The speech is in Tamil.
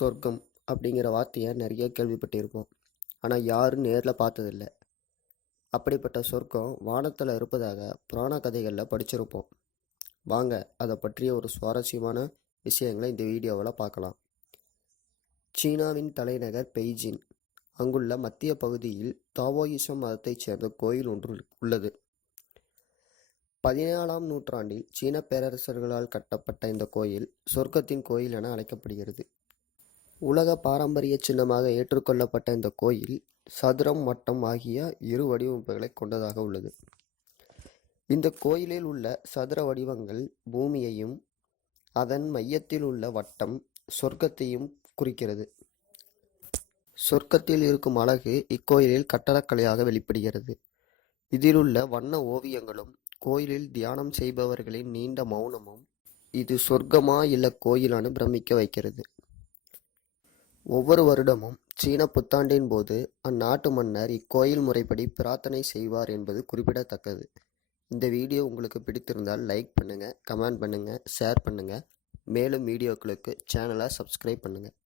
சொர்க்கம் அப்படிங்கிற வார்த்தையை நிறைய கேள்விப்பட்டிருப்போம் ஆனால் யாரும் நேரில் பார்த்ததில்ல. அப்படிப்பட்ட சொர்க்கம் வானத்தில் இருப்பதாக புராண கதைகளில் படிச்சிருப்போம். வாங்க அதை பற்றிய ஒரு சுவாரஸ்யமான விஷயங்களை இந்த வீடியோவில் பார்க்கலாம். சீனாவின் தலைநகர் பெய்ஜிங் அங்குள்ள மத்திய பகுதியில் தாவோயிசம் மதத்தைச் சேர்ந்த கோயில் ஒன்று உள்ளது. பதினேழாம் நூற்றாண்டில் சீன பேரரசர்களால் கட்டப்பட்ட இந்த கோயில் சொர்க்கத்தின் கோயில் என அழைக்கப்படுகிறது. உலக பாரம்பரிய சின்னமாக ஏற்றுக்கொள்ளப்பட்ட இந்த கோயில் சதுரம் வட்டம் ஆகிய இரு வடிவமைப்புகளை கொண்டதாக உள்ளது. இந்த கோயிலில் உள்ள சதுர வடிவங்கள் பூமியையும் அதன் மையத்தில் உள்ள வட்டம் சொர்க்கத்தையும் குறிக்கிறது. சொர்க்கத்தில் இருக்கும் அழகு இக்கோயிலில் கட்டடக்கலையாக வெளிப்படுகிறது. இதிலுள்ள வண்ண ஓவியங்களும் கோயிலில் தியானம் செய்பவர்களின் நீண்ட மௌனமும் இது சொர்க்கமா இல்ல கோயிலானு பிரமிக்க வைக்கிறது. ஒவ்வொரு வருடமும் சீன புத்தாண்டின் போது அந்நாட்டு மன்னர் இக்கோயில் முறைப்படி பிரார்த்தனை செய்வார் என்பது குறிப்பிடத்தக்கது. இந்த வீடியோ உங்களுக்கு பிடித்திருந்தால் லைக் பண்ணுங்கள் கமெண்ட் பண்ணுங்கள் ஷேர் பண்ணுங்கள் மேலும் வீடியோக்களுக்கு சேனலை சப்ஸ்கிரைப் பண்ணுங்கள்